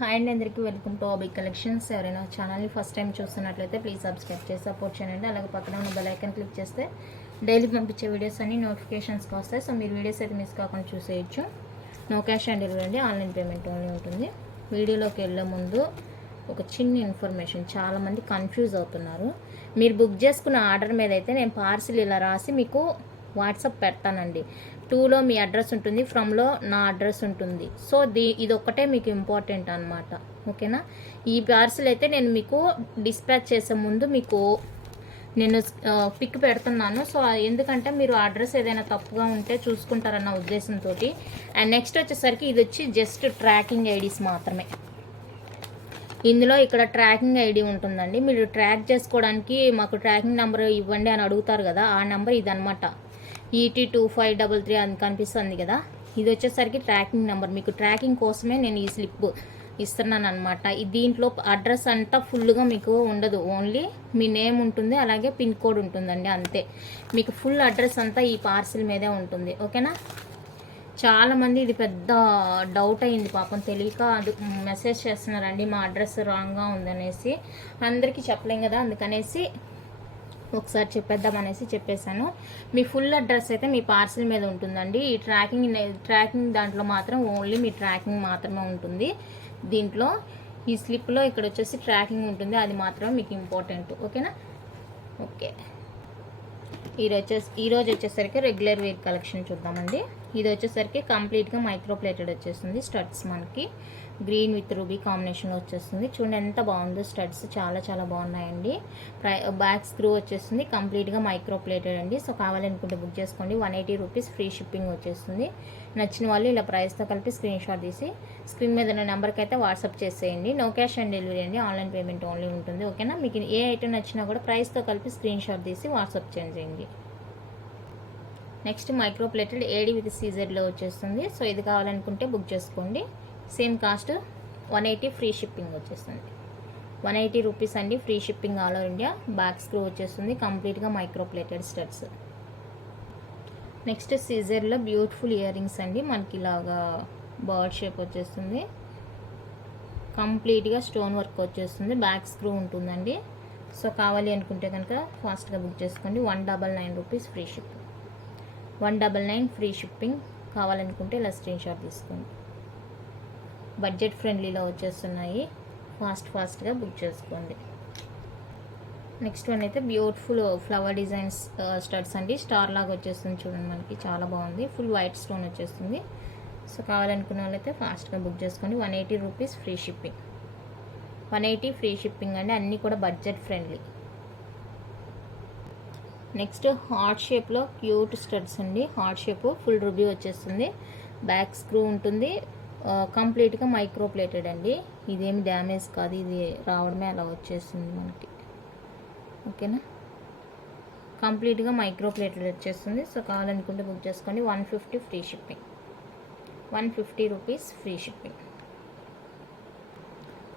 Hi అండి, అందరికీ welcome to ఆబీ collections. ఎవరైనా ఛానల్ని ఫస్ట్ టైం చూస్తున్నట్లయితే ప్లీజ్ సబ్స్క్రైబ్ చేసి సపోర్ట్ చేయండి. అలాగే పక్కన ఉన్న బెల్ ఐకాన్ క్లిక్ చేస్తే డైలీ పంపించే వీడియోస్ అన్ని నోటిఫికేషన్స్కి వస్తాయి. సో మీరు వీడియోస్ అయితే మిస్ కాకుండా చూసేయచ్చు. నో క్యాష్ ఆన్ డెలివరీ అండి, ఆన్లైన్ పేమెంట్ ఓన్లీ ఉంటుంది. వీడియోలోకి వెళ్ళే ముందు ఒక చిన్న ఇన్ఫర్మేషన్, చాలామంది కన్ఫ్యూజ్ అవుతున్నారు. మీరు బుక్ చేసుకున్న ఆర్డర్ మీద అయితే నేను పార్సిల్ ఇలా రాసి మీకు వాట్సాప్ పెడతానండి. 2లో మీ అడ్రస్ ఉంటుంది, ఫ్రమ్లో నా అడ్రస్ ఉంటుంది. సో ఇది ఒక్కటే మీకు ఇంపార్టెంట్ అనమాట. ఓకేనా? ఈ పార్సిల్ అయితే నేను మీకు డిస్పాచ్ చేసే ముందు మీకు నేను పిక్ పెడుతున్నాను. సో ఎందుకంటే మీరు అడ్రస్ ఏదైనా తప్పుగా ఉంటే చూసుకుంటారన్న ఉద్దేశంతో. అండ్ నెక్స్ట్ వచ్చేసరికి ఇది వచ్చి జస్ట్ ట్రాకింగ్ ఐడీస్ మాత్రమే. ఇందులో ఇక్కడ ట్రాకింగ్ ఐడి ఉంటుందండి. మీరు ట్రాక్ చేసుకోవడానికి మాకు ట్రాకింగ్ నెంబర్ ఇవ్వండి అని అడుగుతారు కదా, ఆ నెంబర్ ఇదనమాట. ET2533 అని కనిపిస్తుంది కదా, ఇది వచ్చేసరికి ట్రాకింగ్ నెంబర్. మీకు ట్రాకింగ్ కోసమే నేను ఈ స్లిప్ ఇస్తున్నాను అనమాట. దీంట్లో అడ్రస్ అంతా ఫుల్గా మీకు ఉండదు, ఓన్లీ మీ నేమ్ ఉంటుంది, అలాగే పిన్ కోడ్ ఉంటుందండి, అంతే. మీకు ఫుల్ అడ్రస్ అంతా ఈ పార్సిల్ మీదే ఉంటుంది. ఓకేనా? చాలామంది ఇది పెద్ద డౌట్ అయింది, పాపం తెలియక అది మెసేజ్ చేస్తున్నారండి, మా అడ్రస్ రాంగ్గా ఉందనేసి. అందరికీ చెప్పలేం కదా, అందుకనేసి ఒకసారి చెప్పేద్దామనేసి చెప్పేశాను. మీ ఫుల్ అడ్రస్ అయితే మీ పార్సిల్ మీద ఉంటుందండి. ఈ ట్రాకింగ్ దాంట్లో మాత్రం ఓన్లీ మీ ట్రాకింగ్ మాత్రమే ఉంటుంది. దీంట్లో ఈ స్లిప్లో ఇక్కడ వచ్చేసి ట్రాకింగ్ ఉంటుంది, అది మాత్రమే మీకు ఇంపార్టెంట్. ఓకేనా? ఓకే, ఈరోజు వచ్చేసరికి రెగ్యులర్ వేర్ కలెక్షన్ చూద్దామండి. ఇది వచ్చేసరికి కంప్లీట్గా మైక్రో ప్లేటెడ్ వచ్చేస్తుంది. స్టడ్స్ మనకి గ్రీన్ విత్ రూబీ కాంబినేషన్లో వచ్చేస్తుంది. చూడండి ఎంత బాగుందో, స్టడ్స్ చాలా చాలా బాగున్నాయండి. బ్యాక్ స్క్రూ వచ్చేస్తుంది, కంప్లీట్గా మైక్రో ప్లేటెడ్ అండి. సో కావాలనుకుంటే బుక్ చేసుకోండి. 180 రూపీస్ ఫ్రీ షిప్పింగ్ వచ్చేస్తుంది. నచ్చిన వాళ్ళు ఇలా ప్రైస్తో కలిపి స్క్రీన్ షాట్ తీసి స్క్రీన్ మీద ఉన్న నెంబర్కి అయితే వాట్సాప్ చేసేయండి. నో క్యాష్ ఆన్ డెలివరీ అండి, ఆన్లైన్ పేమెంట్ ఓన్లీ ఉంటుంది. ఓకేనా? మీకు ఏ ఐటమ్ నచ్చినా కూడా ప్రైస్తో కలిపి స్క్రీన్ షాట్ తీసి వాట్సాప్ చేయండి. Next micro plated AD with సీజర్లో వచ్చేస్తుంది. సో ఇది కావాలనుకుంటే బుక్ చేసుకోండి. సేమ్ కాస్ట్ 180 ఫ్రీ షిప్పింగ్ వచ్చేస్తుంది. 180 రూపీస్ అండి, free shipping all over India. Back screw వచ్చేస్తుంది, కంప్లీట్గా మైక్రో ప్లేటెడ్ స్టడ్స్. నెక్స్ట్ సీజర్లో బ్యూటిఫుల్ ఇయర్ రింగ్స్ అండి. మనకి ఇలాగా బర్డ్ షేప్ వచ్చేస్తుంది, కంప్లీట్గా స్టోన్ వర్క్ వచ్చేస్తుంది, బ్యాక్ స్క్రూ ఉంటుందండి. సో కావాలి అనుకుంటే కనుక ఫాస్ట్గా బుక్ చేసుకోండి. 199 rupees free shipping. 199 free shipping. కావాలనుకుంటే ఇలా స్క్రీన్ షాట్ తీసుకోండి. బడ్జెట్ ఫ్రెండ్లీలో వచ్చేస్తున్నాయి, ఫాస్ట్గా బుక్ చేసుకోండి. నెక్స్ట్ వన్ అయితే బ్యూటిఫుల్ ఫ్లవర్ డిజైన్స్ స్టడ్స్ అండి. స్టార్ లాగా వచ్చేస్తుంది చూడండి, మనకి చాలా బాగుంది. ఫుల్ వైట్ స్టోన్ వచ్చేస్తుంది. సో కావాలనుకున్న వాళ్ళైతే ఫాస్ట్గా బుక్ చేసుకోండి. 180 rupees free shipping. 180 free shipping అండి, అన్నీ కూడా బడ్జెట్ ఫ్రెండ్లీ. నెక్స్ట్ హార్ట్ షేప్లో క్యూట్ స్టడ్స్ అండి. హార్ట్ షేప్ ఫుల్ రూబీ వచ్చేస్తుంది, బ్యాక్ స్క్రూ ఉంటుంది, కంప్లీట్గా మైక్రో ప్లేటెడ్ అండి. ఇదేమి డ్యామేజ్ కాదు, ఇది రావడమే అలా వచ్చేస్తుంది మనకి. ఓకేనా? కంప్లీట్గా మైక్రో ప్లేటెడ్ వచ్చేస్తుంది. సో కావాలనుకుంటే బుక్ చేసుకోండి. 150 free shipping. 150 rupees free shipping.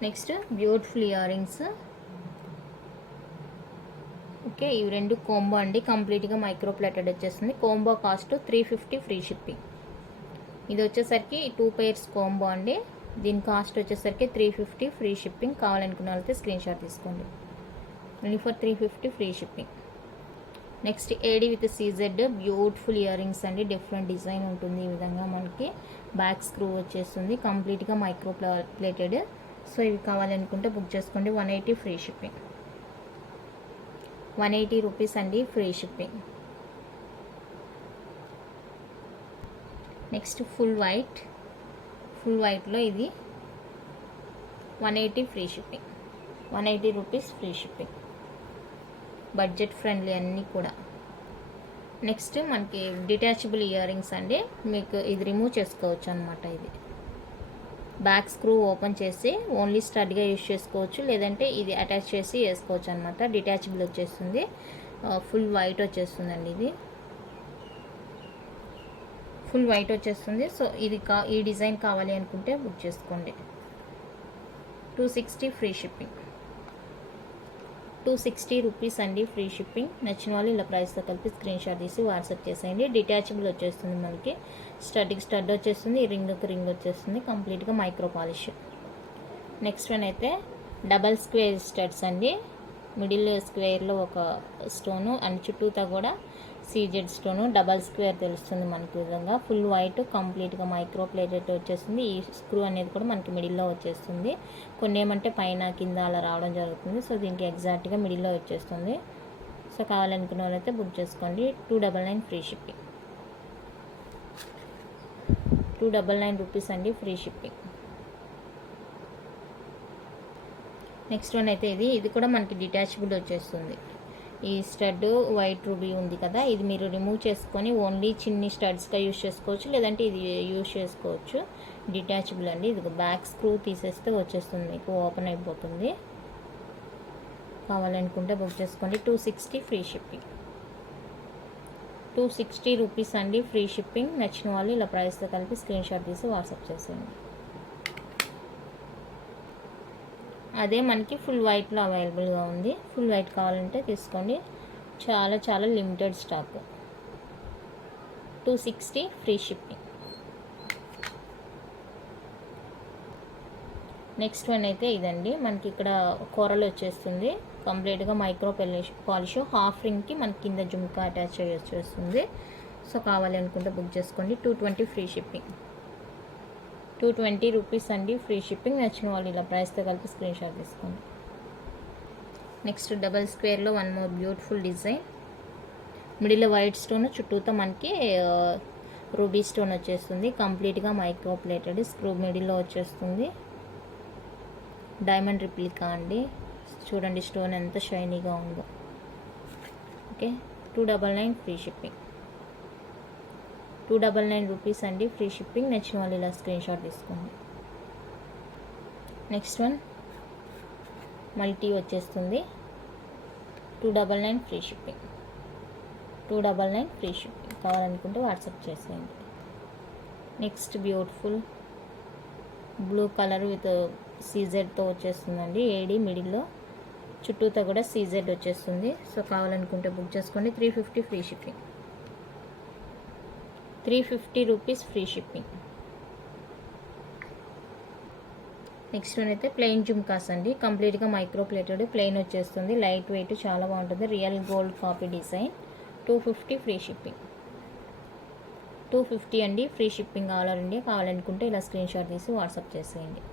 Next beautiful ear rings. Okay, ఇవి రెండు కోంబో అండి, కంప్లీట్గా మైక్రో ప్లేటెడ్ వచ్చేస్తుంది. Combo cost 350 free shipping. ఇది వచ్చేసరికి 2 pairs కోంబో అండి. దీని కాస్ట్ వచ్చేసరికి 350 ఫ్రీ షిప్పింగ్. కావాలనుకున్న వాళ్ళైతే స్క్రీన్ షాట్ తీసుకోండి. Only for 350 free shipping. Next AD with CZ beautiful earrings అండి. డిఫరెంట్ డిజైన్ ఉంటుంది ఈ విధంగా మనకి. బ్యాక్ స్క్రూ వచ్చేస్తుంది, కంప్లీట్గా మైక్రో ప్లేటెడ్. సో ఇవి కావాలనుకుంటే బుక్ చేసుకోండి. 180 ఫ్రీ షిప్పింగ్. 180 రూపీస్ అండి, ఫ్రీ షిప్పింగ్. నెక్స్ట్ ఫుల్ వైట్లో ఇది 180 free shipping. 180 rupees free shipping. Budget friendly అన్నీ కూడా. నెక్స్ట్ మనకి డిటాచబుల్ ఇయర్ రింగ్స్ అండి. మీకు ఇది రిమూవ్ చేసుకోవచ్చు అనమాట. ఇది బ్యాక్ స్క్రూ ఓపెన్ చేసి ఓన్లీ స్టడ్గా యూజ్ చేసుకోవచ్చు, లేదంటే ఇది అటాచ్ చేసి వేసుకోవచ్చు అనమాట. డిటాచబుల్ వచ్చేస్తుంది, ఫుల్ వైట్ వచ్చేస్తుందండి. ఇది ఫుల్ వైట్ వచ్చేస్తుంది. సో ఇది ఈ డిజైన్ కావాలి అనుకుంటే బుక్ చేసుకోండి. 260 ఫ్రీ షిప్పింగ్. 260 రూపీస్ అండి, ఫ్రీ షిప్పింగ్. నచ్చిన వాళ్ళు ఇలా ప్రైస్తో కలిపి స్క్రీన్ షాట్ తీసి వాట్సాప్ చేసేయండి. డిటాచబుల్ వచ్చేస్తుంది మనకి, స్టడ్ వచ్చేస్తుంది, రింగ్ వచ్చేస్తుంది, కంప్లీట్గా మైక్రో పాలిష్. నెక్స్ట్ వన్ అయితే డబల్ స్క్వేర్ స్టడ్స్ అండి. మిడిల్ స్క్వేర్లో ఒక స్టోను అండ్ చుట్టూతా కూడా సీజెడ్ స్టోను, డబల్ స్క్వేర్ తెలుస్తుంది మనకి విధంగా. ఫుల్ వైట్ కంప్లీట్గా మైక్రో ప్లేటెడ్ వచ్చేస్తుంది. ఈ స్క్రూ అనేది కూడా మనకి మిడిల్లో వచ్చేస్తుంది. కొన్ని ఏమంటే పైన కింద అలా రావడం జరుగుతుంది. సో దీనికి ఎగ్జాక్ట్గా మిడిల్లో వచ్చేస్తుంది. సో కావాలనుకున్న వాళ్ళైతే బుక్ చేసుకోండి. 299 ఫ్రీ షిప్పింగ్. 299 రూపీస్ అండి ఫ్రీ షిప్పింగ్. నెక్స్ట్ వన్ అయితే ఇది కూడా మనకి డిటాచబుల్ వచ్చేస్తుంది. ఈ స్టడ్ వైట్ రూబీ ఉంది కదా, ఇది మీరు రిమూవ్ చేసుకొని ఓన్లీ చిన్ని స్టడ్స్గా యూజ్ చేసుకోవచ్చు, లేదంటే ఇది యూజ్ చేసుకోవచ్చు. డిటాచబుల్ అండి. ఇది బ్యాక్ స్క్రూ తీసేస్తే వచ్చేస్తుంది, మీకు ఓపెన్ అయిపోతుంది. కావాలనుకుంటే బుక్ చేసుకోండి. 260 ఫ్రీ షిప్పింగ్. 260 రూపీస్ అండి ఫ్రీ షిప్పింగ్. నచ్చిన వాళ్ళు ఇలా ప్రైస్తో కలిపి స్క్రీన్ షాట్ తీసి వాట్సాప్ చేసేయండి. అదే మనకి ఫుల్ వైట్లో అవైలబుల్గా ఉంది. ఫుల్ వైట్ కావాలంటే తీసుకోండి. చాలా చాలా limited stock. 260 free shipping. Next one అయితే ఇదండి. మనకి ఇక్కడ కూరలు వచ్చేస్తుంది. కంప్లీట్గా మైక్రో పాలిష్ హాఫ్ రింగ్కి మనకి కింద జుమ్కా అటాచ్ అయ్యి వచ్చేస్తుంది. సో కావాలి అనుకుంటే బుక్ చేసుకోండి. 220 ఫ్రీ షిప్పింగ్. 220 రూపీస్ అండి ఫ్రీ షిప్పింగ్. నచ్చిన వాళ్ళు ఇలా ప్రైస్తో కలిపి స్క్రీన్ షాట్ తీసుకోండి. నెక్స్ట్ డబల్ స్క్వేర్లో one more beautiful design. Middle white stone, చుట్టూతో మనకి రూబీ స్టోన్ వచ్చేస్తుంది. కంప్లీట్గా మైక్రో ప్లేటెడ్ స్క్రూ మిడిల్లో వచ్చేస్తుంది. డైమండ్ రిప్లికా అండి. చూడండి స్టోన్ ఎంత షైనీగా ఉందో. Okay, 299 free shipping. 299 రూపీస్ అండి ఫ్రీ షిప్పింగ్. నచ్చిన వాళ్ళు ఇలా స్క్రీన్ షాట్ తీసుకోండి. నెక్స్ట్ వన్ మల్టీ వచ్చేస్తుంది. 299 ఫ్రీ షిప్పింగ్. 299 free shipping. కావాలనుకుంటే వాట్సాప్ చేసేయండి. Next beautiful blue colour with సీజెడ్తో వచ్చేస్తుందండి. ఏడి మిడిల్లో, చుట్టూతో కూడా సీజెడ్ వచ్చేస్తుంది. సో కావాలనుకుంటే బుక్ చేసుకోండి. 350 free shipping. 350 rupees free shipping. Next one అయితే ప్లెయిన్ జుమ్కాస్ అండి. కంప్లీట్గా మైక్రో ప్లేటెడ్ ప్లెయిన్ వచ్చేస్తుంది. లైట్ వెయిట్ చాలా బాగుంటుంది. Real gold copy design. 250 free shipping. 250 అండి free shipping all over India. కావాలనుకుంటే ఇలా స్క్రీన్ షాట్ తీసి వాట్సాప్ చేసేయండి.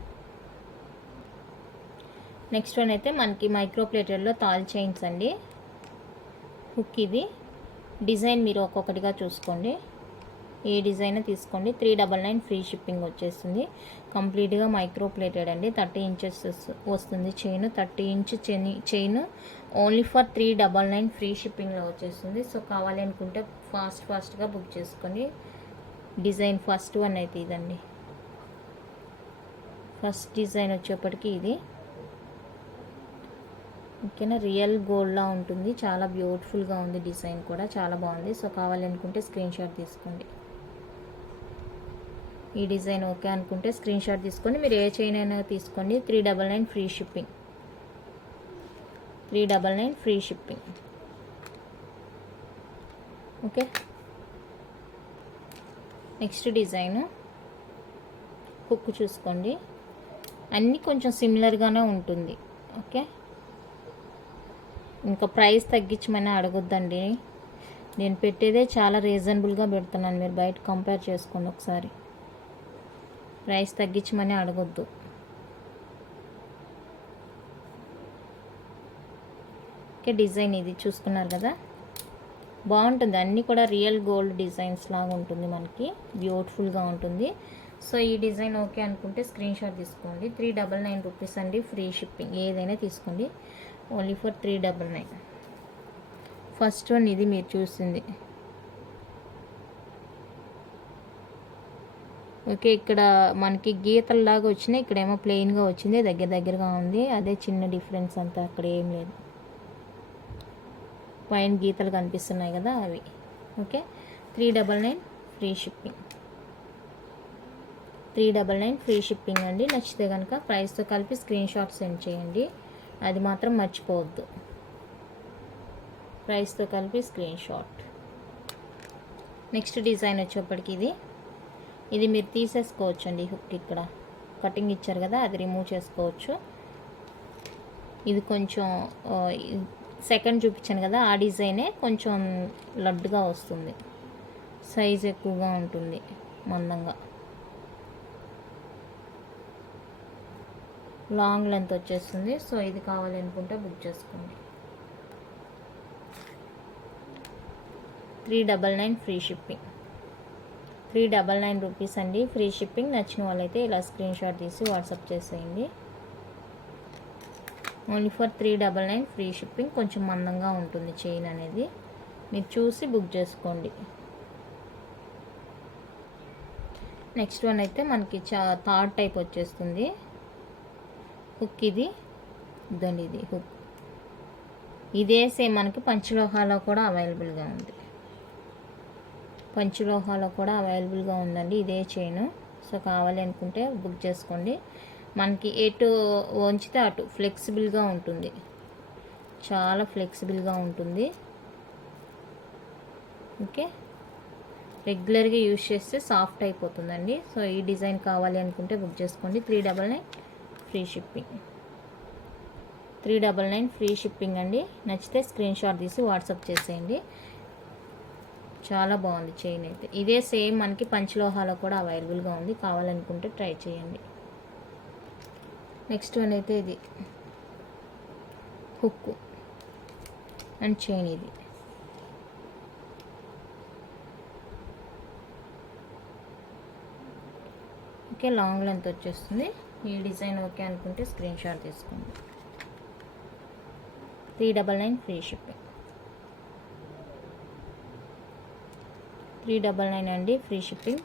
నెక్స్ట్ వన్ అయితే మనకి మైక్రో ప్లేటెడ్లో తాల్ చైన్స్ అండి. హుక్ ఇది. డిజైన్ మీరు ఒక్కొక్కటిగా చూసుకోండి. ఏ డిజైన్ తీసుకోండి. 399 ఫ్రీ షిప్పింగ్ వచ్చేస్తుంది. కంప్లీట్గా మైక్రో ప్లేటెడ్ అండి. 30 ఇంచెస్ వస్తుంది chain. 30 inch chain only for 399 free షిప్పింగ్లో వచ్చేస్తుంది. సో కావాలి అనుకుంటే ఫాస్ట్గా బుక్ చేసుకోండి. డిజైన్ ఫస్ట్ వన్ అయితే ఇదండి. ఫస్ట్ డిజైన్ వచ్చేప్పటికి ఇది. ఓకేనా, రియల్ గోల్డ్లా ఉంటుంది. చాలా బ్యూటిఫుల్గా ఉంది. డిజైన్ కూడా చాలా బాగుంది. సో కావాలి అనుకుంటే స్క్రీన్ షాట్ తీసుకోండి. ఈ డిజైన్ ఓకే అనుకుంటే స్క్రీన్ షాట్ తీసుకోండి. మీరు ఏ చైన్ అయినా తీసుకోండి. 399 free shipping. 399 free shipping. Okay, next design hook చూసుకోండి. అన్నీ కొంచెం సిమిలర్గానే ఉంటుంది. ఓకే, ఇంకా ప్రైస్ తగ్గించమని అడగొద్దండి. నేను పెట్టేదే చాలా రీజనబుల్గా పెడుతున్నాను. మీరు బయట కంపేర్ చేసుకోండి ఒకసారి. ప్రైస్ తగ్గించమని అడగొద్దు. ఓకే, డిజైన్ ఇది చూసుకున్నారు కదా, బాగుంటుంది. అన్నీ కూడా రియల్ గోల్డ్ డిజైన్స్ లాగా ఉంటుంది. మనకి బ్యూటిఫుల్గా ఉంటుంది. సో ఈ డిజైన్ ఓకే అనుకుంటే స్క్రీన్ షాట్ తీసుకోండి. 399 రూపీస్ అండి ఫ్రీ షిప్పింగ్. ఏదైనా తీసుకోండి. Only for 399. ఫస్ట్ వన్ ఇది మీరు చూసింది. ఓకే, ఇక్కడ మనకి గీతల్లాగా వచ్చినాయి. ఇక్కడేమో ప్లెయిన్గా వచ్చింది. దగ్గరగా ఉంది. అదే చిన్న డిఫరెన్స్ అంతా. అక్కడ ఏం లేదు. పైన గీతలు కనిపిస్తున్నాయి కదా అవి. Okay, 399 free shipping. 399 free shipping అండి. నచ్చితే కనుక ప్రైస్తో కలిపి స్క్రీన్ షాట్ సెండ్ చేయండి. అది మాత్రం మర్చిపోవద్దు. ప్రైస్తో కలిపి స్క్రీన్ షాట్. నెక్స్ట్ డిజైన్ వచ్చేప్పటికి ఇది మీరు తీసేసుకోవచ్చు అండి. హుక్ ఇక్కడ కటింగ్ ఇచ్చారు కదా, అది రిమూవ్ చేసుకోవచ్చు. ఇది కొంచెం సెకండ్ చూపించాను కదా, ఆ డిజైనే కొంచెం లడ్డుగా వస్తుంది, సైజ్ ఎక్కువగా ఉంటుంది, మందంగా. లాంగ్ లెంత్ వచ్చేస్తుంది. సో ఇది కావాలి అనుకుంటే బుక్ చేసుకోండి. 399 ఫ్రీ షిప్పింగ్. 399 రూపీస్ అండి ఫ్రీ షిప్పింగ్. నచ్చిన వాళ్ళైతే ఇలా స్క్రీన్ షాట్ తీసి వాట్సాప్ చేసేయండి. Only for 399 free shipping. కొంచెం మందంగా ఉంటుంది చైన్ అనేది, మీరు చూసి బుక్ చేసుకోండి. నెక్స్ట్ వన్ అయితే మనకి థర్డ్ టైప్ వచ్చేస్తుంది. హుక్ ఇది ఇదండి, ఇది హుక్. ఇదే సేమ్ మనకి పంచలోహాలో కూడా అవైలబుల్గా ఉంది. పంచలోహాలో కూడా అవైలబుల్గా ఉందండి ఇదే చైన్. సో కావాలి అనుకుంటే బుక్ చేసుకోండి. మనకి ఎటు వంచితే అటు ఫ్లెక్సిబుల్గా ఉంటుంది, చాలా ఫ్లెక్సిబుల్గా ఉంటుంది. ఓకే, రెగ్యులర్గా యూజ్ చేస్తే సాఫ్ట్ అయిపోతుందండి. సో ఈ డిజైన్ కావాలి అనుకుంటే బుక్ చేసుకోండి. 399 ఫ్రీ షిప్పింగ్. 399 ఫ్రీ షిప్పింగ్ అండి. నచ్చితే స్క్రీన్ షాట్ తీసి వాట్సాప్ చేసేయండి. చాలా బాగుంది చైన్ అయితే. ఇదే సేమ్ మనకి పంచలోహాలో కూడా అవైలబుల్గా ఉంది, కావాలనుకుంటే ట్రై చేయండి. నెక్స్ట్ వన్ అయితే ఇది హుక్ అండ్ చైన్. ఇది ఓకే, లాంగ్ లెంత్ వచ్చేస్తుంది. ఈ డిజైన్ ఓకే అనుకుంటే స్క్రీన్ షాట్ తీసుకోండి. 399 ఫ్రీ షిప్పింగ్. 399 అండి free shipping.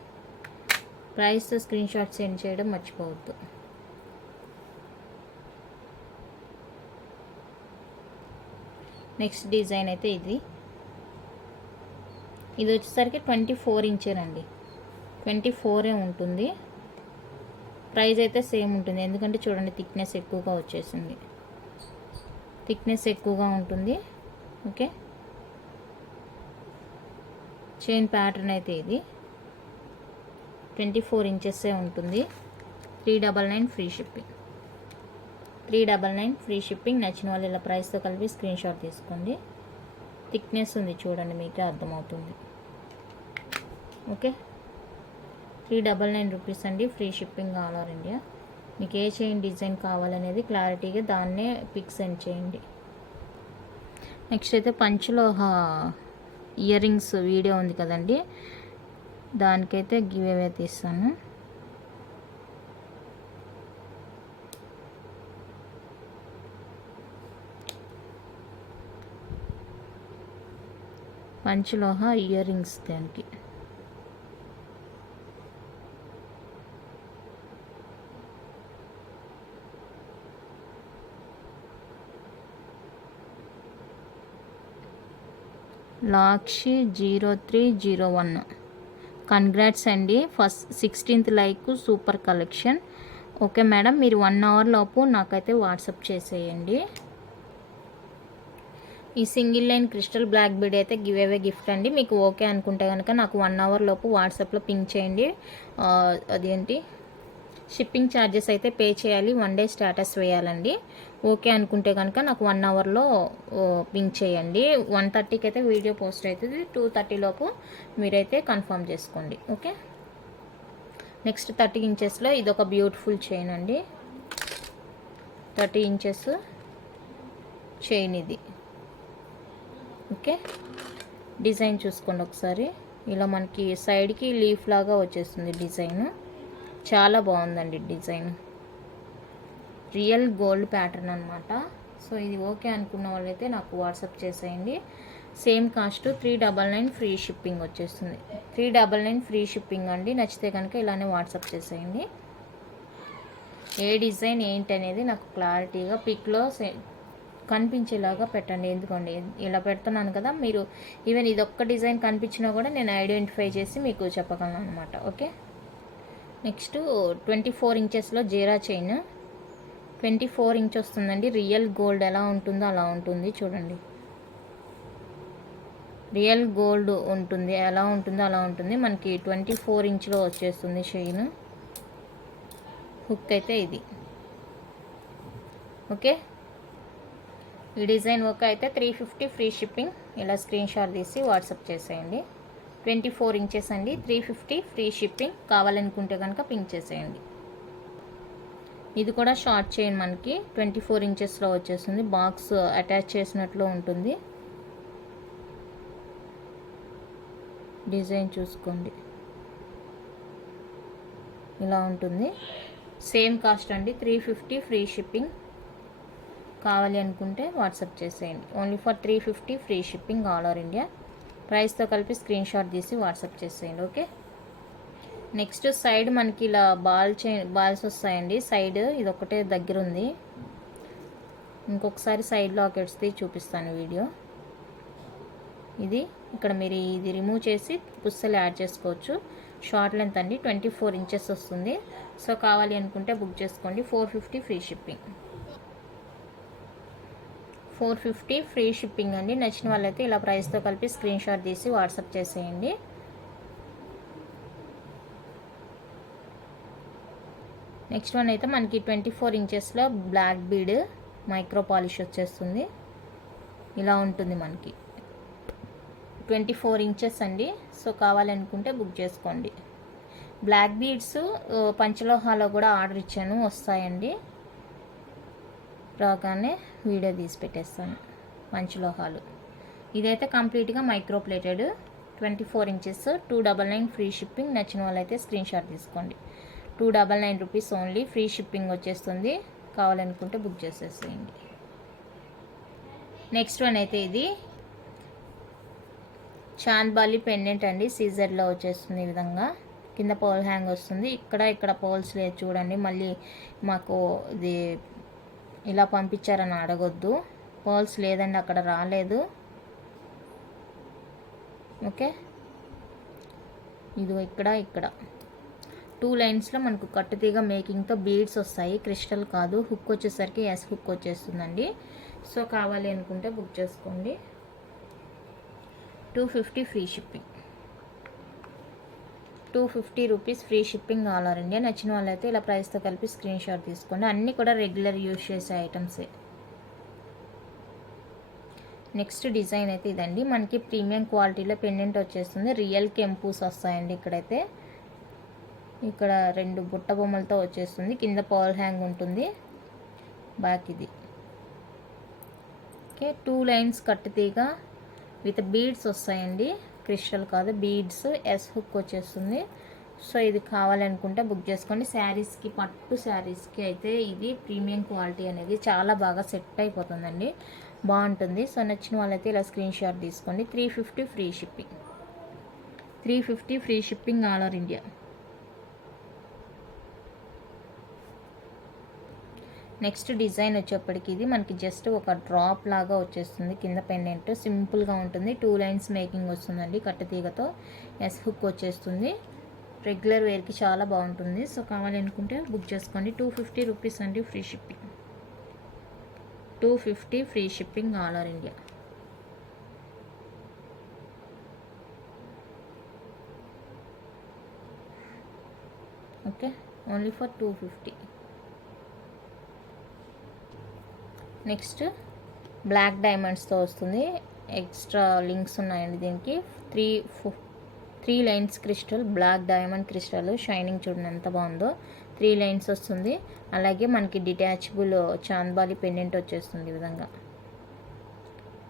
Price screen shot send చేయడం మర్చిపోవద్దు. నెక్స్ట్ డిజైన్ అయితే ఇది వచ్చేసరికి 24 ఇంచేనండి, 24 ఉంటుంది. ప్రైస్ అయితే సేమ్ ఉంటుంది, ఎందుకంటే చూడండి థిక్నెస్ ఎక్కువగా వచ్చేసింది, థిక్నెస్ ఎక్కువగా ఉంటుంది. ఓకే, చైన్ ప్యాటర్న్ అయితే ఇది 24 ఇంచెసే ఉంటుంది. 399 ఫ్రీ షిప్పింగ్. 399 free shipping. నచ్చిన వాళ్ళు ఇలా ప్రైస్తో కలిపి స్క్రీన్ షాట్ తీసుకోండి. థిక్నెస్ ఉంది చూడండి, మీకే అర్థమవుతుంది. ఓకే, 399 రూపీస్ అండి free shipping all over India. మీకు ఏ చైన్ డిజైన్ కావాలనేది క్లారిటీగా దాన్నే పిక్ సెండ్ చేయండి. నెక్స్ట్ అయితే పంచలోహ ఇయర్ రింగ్స్ వీడియో ఉంది కదండి, దానికైతే గివ్ అవే తీస్తాను. పంచలోహ ఇయర్ రింగ్స్ దానికి. లాక్షి 0301 కంగ్రాట్స్ అండి, first 16th like, super collection. Okay madam, మీరు 1 అవర్ లోపు నాకైతే వాట్సాప్ చేసేయండి. ఈ single line crystal black bead అయితే గివ్ అవే గిఫ్ట్ అండి. మీకు ఓకే అనుకుంటే కనుక నాకు 1 అవర్ లోపు వాట్సాప్లో పింక్ చేయండి. అదేంటి షిప్పింగ్ ఛార్జెస్ అయితే పే చేయాలి, 1 డే స్టేటస్ వేయాలండి. ఓకే అనుకుంటే కనుక నాకు 1 అవర్లో పింక్ చేయండి. 1:30కి అయితే వీడియో పోస్ట్ అవుతుంది, 2:30 లోపు మీరైతే కన్ఫర్మ్ చేసుకోండి. ఓకే, నెక్స్ట్ 30 ఇంచెస్లో ఇది ఒక బ్యూటిఫుల్ చైన్ అండి. 30 ఇంచెస్ చైన్ ఇది. ఓకే, డిజైన్ చూసుకోండి ఒకసారి. ఇలా మనకి సైడ్కి లీఫ్ లాగా వచ్చేస్తుంది డిజైన్, చాలా బాగుందండి డిజైన్. రియల్ గోల్డ్ ప్యాటర్న్ అనమాట. సో ఇది ఓకే అనుకున్న వాళ్ళైతే నాకు వాట్సాప్ చేసేయండి. సేమ్ కాస్ట్ 399 ఫ్రీ షిప్పింగ్ వచ్చేస్తుంది. 399 ఫ్రీ షిప్పింగ్ అండి. నచ్చితే కనుక ఇలానే వాట్సాప్ చేసేయండి. ఏ డిజైన్ ఏంటి అనేది నాకు క్లారిటీగా పిక్లో కనిపించేలాగా పెట్టండి. ఎందుకండి ఇలా పెడుతున్నాను కదా, మీరు ఈవెన్ ఇదొక్క డిజైన్ కనిపించినా కూడా నేను ఐడెంటిఫై చేసి మీకు చెప్పగలను అనమాట. ఓకే, నెక్స్ట్ 24 ఇంచెస్లో జీరా చైన్. 24 ఇంచ్ వస్తుందండి. రియల్ గోల్డ్ ఎలా ఉంటుందో అలా ఉంటుంది చూడండి. రియల్ గోల్డ్ ఉంటుంది, ఎలా ఉంటుందో అలా ఉంటుంది. మనకి 24 ఇంచ్లో వచ్చేస్తుంది చైన్. హుక్ అయితే ఇది. ఓకే, ఈ డిజైన్ ఓకే అయితే 350 ఫ్రీ షిప్పింగ్. ఇలా స్క్రీన్ షాట్ తీసి వాట్సాప్ చేసేయండి. 24 ఇంచెస్ అండి, 350 ఫ్రీ షిప్పింగ్. కావాలనుకుంటే కనుక పింక్ చేసేయండి. ఇది కూడా షార్ట్ చైన్ మనకి 24 ఇంచెస్లో వచ్చేస్తుంది. బాక్స్ అటాచ్ చేసినట్లు ఉంటుంది. డిజైన్ చూసుకోండి, ఇలా ఉంటుంది. సేమ్ కాస్ట్ అండి, 350 ఫ్రీ షిప్పింగ్. కావాలి అనుకుంటే వాట్సాప్ చేసేయండి. Only for 350 free shipping all over India. ప్రైస్తో కలిపి స్క్రీన్ షాట్ తీసి వాట్సాప్ చేసేయండి. ఓకే, నెక్స్ట్ సైడ్ మనకి ఇలా బాల్స్ వస్తాయండి. సైడ్ ఇది ఒకటే దగ్గర ఉంది. ఇంకొకసారి సైడ్ లాకెట్స్ది చూపిస్తాను వీడియో. ఇది ఇక్కడ మీరు ఇది రిమూవ్ చేసి పుస్తలు యాడ్ చేసుకోవచ్చు. షార్ట్ లెంత్ అండి, 24 ఇంచెస్ వస్తుంది. సో కావాలి అనుకుంటే బుక్ చేసుకోండి. 450 ఫ్రీ షిప్పింగ్. 450 ఫ్రీ షిప్పింగ్ అండి. నచ్చిన వాళ్ళైతే ఇలా ప్రైస్తో కలిపి స్క్రీన్ షాట్ తీసి వాట్సాప్ చేసేయండి. నెక్స్ట్ వన్ అయితే మనకి 24 ఇంచెస్లో బ్లాక్ బీడ్ మైక్రో పాలిష్ వచ్చేస్తుంది. ఇలా ఉంటుంది మనకి. 24 ఇంచెస్ అండి. సో కావాలనుకుంటే బుక్ చేసుకోండి. బ్లాక్ బీడ్స్ పంచలోహాలో కూడా ఆర్డర్ ఇచ్చాను, వస్తాయండి. రాగానే వీడియో తీసి పెట్టేస్తాను. పంచలోహాలు ఇదైతే కంప్లీట్గా micro plated 24 inches. 299 free shipping. నచ్చిన వాళ్ళైతే స్క్రీన్ షాట్ తీసుకోండి. 299 రూపీస్ ఓన్లీ, ఫ్రీ షిప్పింగ్ వచ్చేస్తుంది. కావాలనుకుంటే బుక్ చేసేసేయండి. నెక్స్ట్ వన్ అయితే ఇది చాంద్బాలి పెండెంట్ అండి. సీజర్లో వచ్చేస్తుంది. ఈ విధంగా కింద పోల్ హ్యాంగ్ వస్తుంది. ఇక్కడ పోల్స్ లేదు చూడండి. మళ్ళీ మాకు ఇది ఇలా పంపించారని అడగొద్దు. పోల్స్ లేదండి, అక్కడ రాలేదు. ఓకే, ఇది ఇక్కడ 2 లైన్స్లో మనకు కట్టుతీగ మేకింగ్తో బీడ్స్ వస్తాయి. క్రిస్టల్ కాదు. హుక్ వచ్చేసరికి ఎస్ హుక్ వచ్చేస్తుందండి. సో కావాలి అనుకుంటే బుక్ చేసుకోండి. 250 free shipping. 250 rupees free shipping all over India. నచ్చిన వాళ్ళైతే ఇలా ప్రైస్తో కలిపి స్క్రీన్ షాట్ తీసుకోండి. అన్నీ కూడా రెగ్యులర్ యూజ్ చేసే ఐటమ్సే. నెక్స్ట్ డిజైన్ అయితే ఇదండి. మనకి ప్రీమియం క్వాలిటీలో పెండెంట్ వచ్చేస్తుంది. రియల్ కెంపూస్ వస్తాయండి. ఇక్కడైతే ఇక్కడ 2 బుట్ట బొమ్మలతో వచ్చేస్తుంది. కింద పర్ల్ హ్యాంగ్ ఉంటుంది. బ్యాక్ ఇది. ఓకే, 2 లైన్స్ కట్టుతీగ విత్ బీడ్స్ వస్తాయండి. క్రిస్టల్ కాదు, బీడ్స్. ఎస్ హుక్ వచ్చేస్తుంది. సో ఇది కావాలనుకుంటే బుక్ చేసుకోండి. శారీస్కి, పట్టు శారీస్కి అయితే ఇది ప్రీమియం క్వాలిటీ అనేది చాలా బాగా సెట్ అయిపోతుందండి. బాగుంటుంది. సో నచ్చిన వాళ్ళైతే ఇలా స్క్రీన్ షాట్ తీసుకోండి. 350 free shipping. 350 free shipping all over India. Next design వచ్చేప్పటికి ఇది మనకి జస్ట్ ఒక డ్రాప్ లాగా వచ్చేస్తుంది. కింద పెండెంట్ సింపుల్గా ఉంటుంది. 2 లైన్స్ మేకింగ్ వస్తుందండి. కట్టుతీగతో ఎస్ హుక్ వచ్చేస్తుంది. రెగ్యులర్ వేర్కి చాలా బాగుంటుంది. సో కావాలనుకుంటే బుక్ చేసుకోండి. 250 రూపీస్ అండి, free shipping. 250 free shipping all over India. Okay, only for 250. Next black డైమండ్స్తో వస్తుంది. ఎక్స్ట్రా లింక్స్ ఉన్నాయండి దీనికి. 3 lines crystal, black diamond crystal shining చూడండి ఎంత బాగుందో. 3 లైన్స్ వస్తుంది. అలాగే మనకి డిటాచబుల్ చాంద్బాలి పెండెంట్ వచ్చేస్తుంది. ఈ విధంగా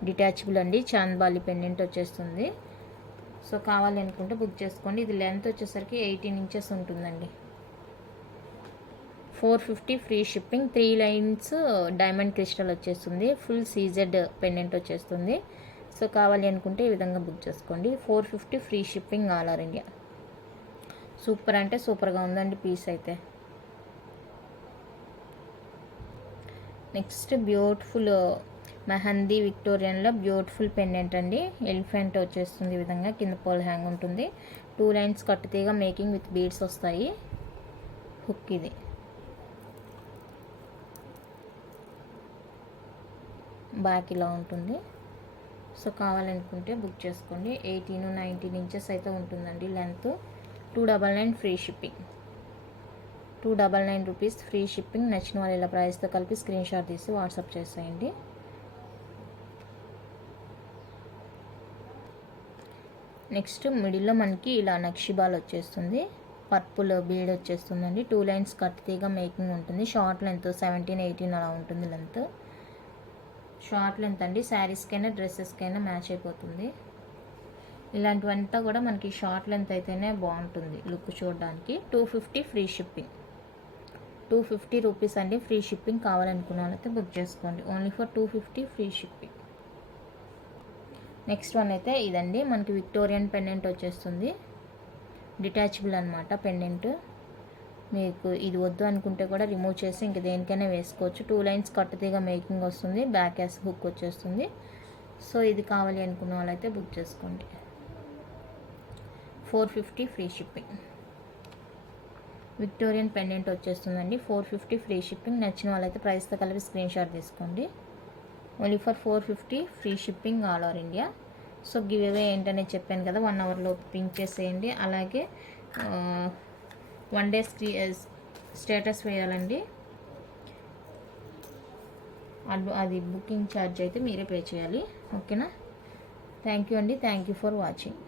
డిటాచబుల్ అండి, చాంద్బాలి పెండెంట్ వచ్చేస్తుంది. సో కావాలి అనుకుంటే బుక్ చేసుకోండి. ఇది లెంత్ వచ్చేసరికి 18 ఇంచెస్ ఉంటుందండి. 450 free shipping. 3 lines diamond crystal వచ్చేస్తుంది. ఫుల్ సీజెడ్ పెండెంట్ వచ్చేస్తుంది. సో కావాలి అనుకుంటే ఈ విధంగా బుక్ చేసుకోండి. 450 free shipping all over India. Super అంటే సూపర్గా ఉందండి పీస్ అయితే. నెక్స్ట్ బ్యూటిఫుల్ మెహందీ విక్టోరియన్లో బ్యూటిఫుల్ పెండెంట్ అండి. ఎలిఫెంట్ వచ్చేస్తుంది. ఈ విధంగా కింద పోల్ హ్యాంగ్ ఉంటుంది. 2 లైన్స్ కట్టుతీగా మేకింగ్ విత్ బీడ్స్ వస్తాయి. హుక్ ఇది. బ్యాక్ ఇలా ఉంటుంది. సో కావాలనుకుంటే బుక్ చేసుకోండి. 18-19 ఇంచెస్ అయితే ఉంటుందండి length. 299 free shipping. 299 rupees free shipping. నచ్చిన వాళ్ళు ఇలా ప్రైస్తో కలిపి స్క్రీన్ షాట్ తీసి వాట్సాప్ చేసేయండి. నెక్స్ట్ మిడిల్లో మనకి ఇలా నక్షిబాల్ వచ్చేస్తుంది, పర్పుల్ బీడ్ వచ్చేస్తుందండి. 2 లైన్స్ కట్ తీగ మేకింగ్ ఉంటుంది. షార్ట్ లెంత్ 17-18 అలా ఉంటుంది లెంత్. షార్ట్ లెంత్ అండి, శారీస్కైనా డ్రెస్సెస్కైనా మ్యాచ్ అయిపోతుంది. ఇలాంటివంతా కూడా మనకి షార్ట్ లెంత్ అయితేనే బాగుంటుంది లుక్ చూడడానికి. 250 ఫ్రీ షిప్పింగ్. 250 రూపీస్ అండి ఫ్రీ షిప్పింగ్. కావాలనుకున్న వాళ్ళైతే బుక్ చేసుకోండి. Only for 250 free shipping. Next one అయితే ఇదండి, మనకి విక్టోరియన్ పెండెంట్ వచ్చేస్తుంది. డిటాచబుల్ అనమాట పెండెంట్. మీకు ఇది వద్దు అనుకుంటే కూడా రిమూవ్ చేసి ఇంక దేనికైనా వేసుకోవచ్చు. 2 లైన్స్ కట్ తీగ మేకింగ్ వస్తుంది, బ్యాక్ యాస్ హుక్ వచ్చేస్తుంది. సో ఇది కావాలి అనుకున్న వాళ్ళైతే బుక్ చేసుకోండి. 450 ఫ్రీ షిప్పింగ్. విక్టోరియన్ పెండెంట్ వచ్చేస్తుందండి, 450 ఫ్రీ షిప్పింగ్. నచ్చిన వాళ్ళైతే ప్రైస్తో కలిపి స్క్రీన్ షాట్ తీసుకోండి. Only for 450 free shipping all over India. So give away ఏంటనేది చెప్పాను కదా, 1 అవర్లో పింక్ చేసేయండి. అలాగే 1 డే స్టేటస్ వేయాలండి. అది బుకింగ్ ఛార్జ్ అయితే మీరే పే చేయాలి. ఓకేనా? థ్యాంక్ యూ అండి. Thank you for watching.